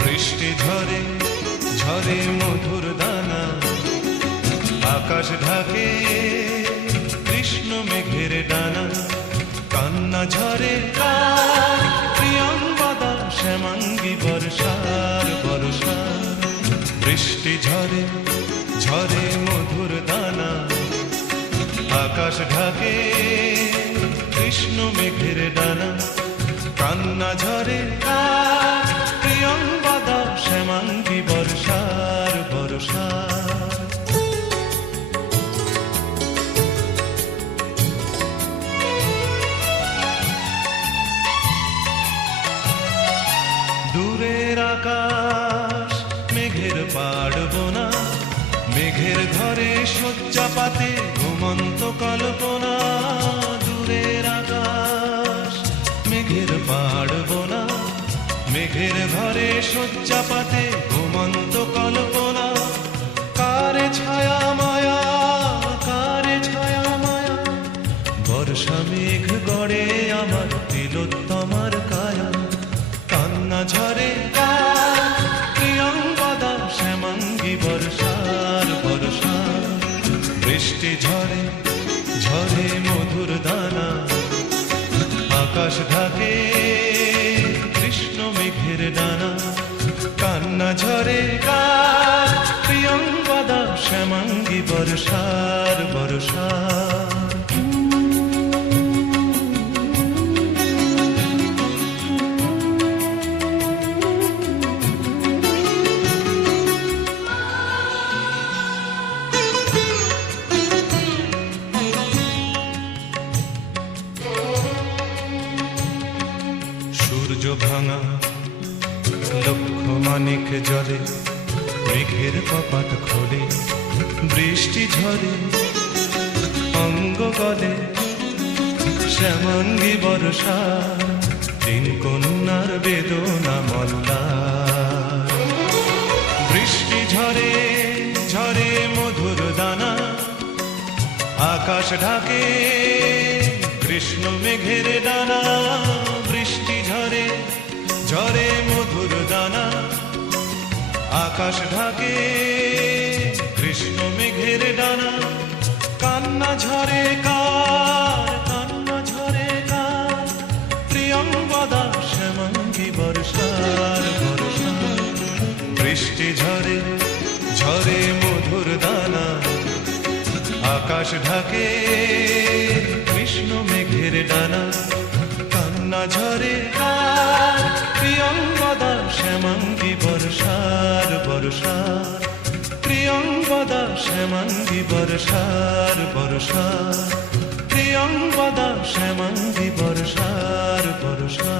বৃষ্টি ঝরে ঝরে মধুর দানা, আকাশ ঢাকে কৃষ্ণ মেঘের ডানা। কান্না ঝরে কার প্রিয়ঙ্গদা শ্যামাঙ্গী বর্ষার বর্ষা। বৃষ্টি ঝরে ঝরে মধুর দানা, আকাশ ঢাকে কৃষ্ণ মেঘের ডানা। কান্না ঝরে কার প্রিয়ঙ্গদা শ্যামাঙ্গী বর্ষার বর্ষা। দূরের আকাশ মেঘের পাড়বনা, মেঘের ঘরে শয্যা পাতে ঘুমন্ত কল্পনা। দূরের আকাশ মেঘের পাড়বনা, মেঘের ঘরে শয্যা পাতে ঘুমন্ত কল্পনা। কারে ছায়া মায়া, কারে ছায়া মায়া, বর্ষা মেঘ গড়ে আমার তিলোত্তমার কায়া। কান্না ঝরে কার প্রিয়ঙ্গদা শ্যামাঙ্গী বর্ষার বর্ষা। বৃষ্টি ঝরে ঝরে মধুর দানা, আকাশ ঢাকে কৃষ্ণ মেঘের ডানা। কান্না ঝরে কার প্রিয়ঙ্গদা শ্যামাঙ্গী বর্ষার বর্ষা। সূর্য ভাঙা লক্ষ মানিক জলে, মেঘের কপাট খোলে বৃষ্টি ঝরে অঙ্গ গলে। শ্যামাঙ্গী বর্ষা তিন কন্যার বেদনা মল্লা। বৃষ্টি ঝরে ঝরে মধুর দানা, আকাশ ঢাকে কৃষ্ণ মেঘের ডানা। বৃষ্টি ঝরে ঝরে মধুর দানা, আকাশ ঢাকে কৃষ্ণ মেঘের ডানা। কান্না ঝরে কার, কান্না ঝরে কার প্রিয়ঙ্গদা শ্যামাঙ্গী বর্ষার বর্ষা। বৃষ্টি ঝরে ঝরে মধুর দানা, আকাশ ঢাকে কৃষ্ণ মেঘের ডানা। কান্না ঝরে কার প্রিয়ঙ্গদা শ্যামাঙ্গী বর্ষার বর্ষা। প্রিয়ঙ্গদা শ্যামাঙ্গী বর্ষার বর্ষা। প্রিয়ঙ্গদা শ্যামাঙ্গী বর্ষার বর্ষা।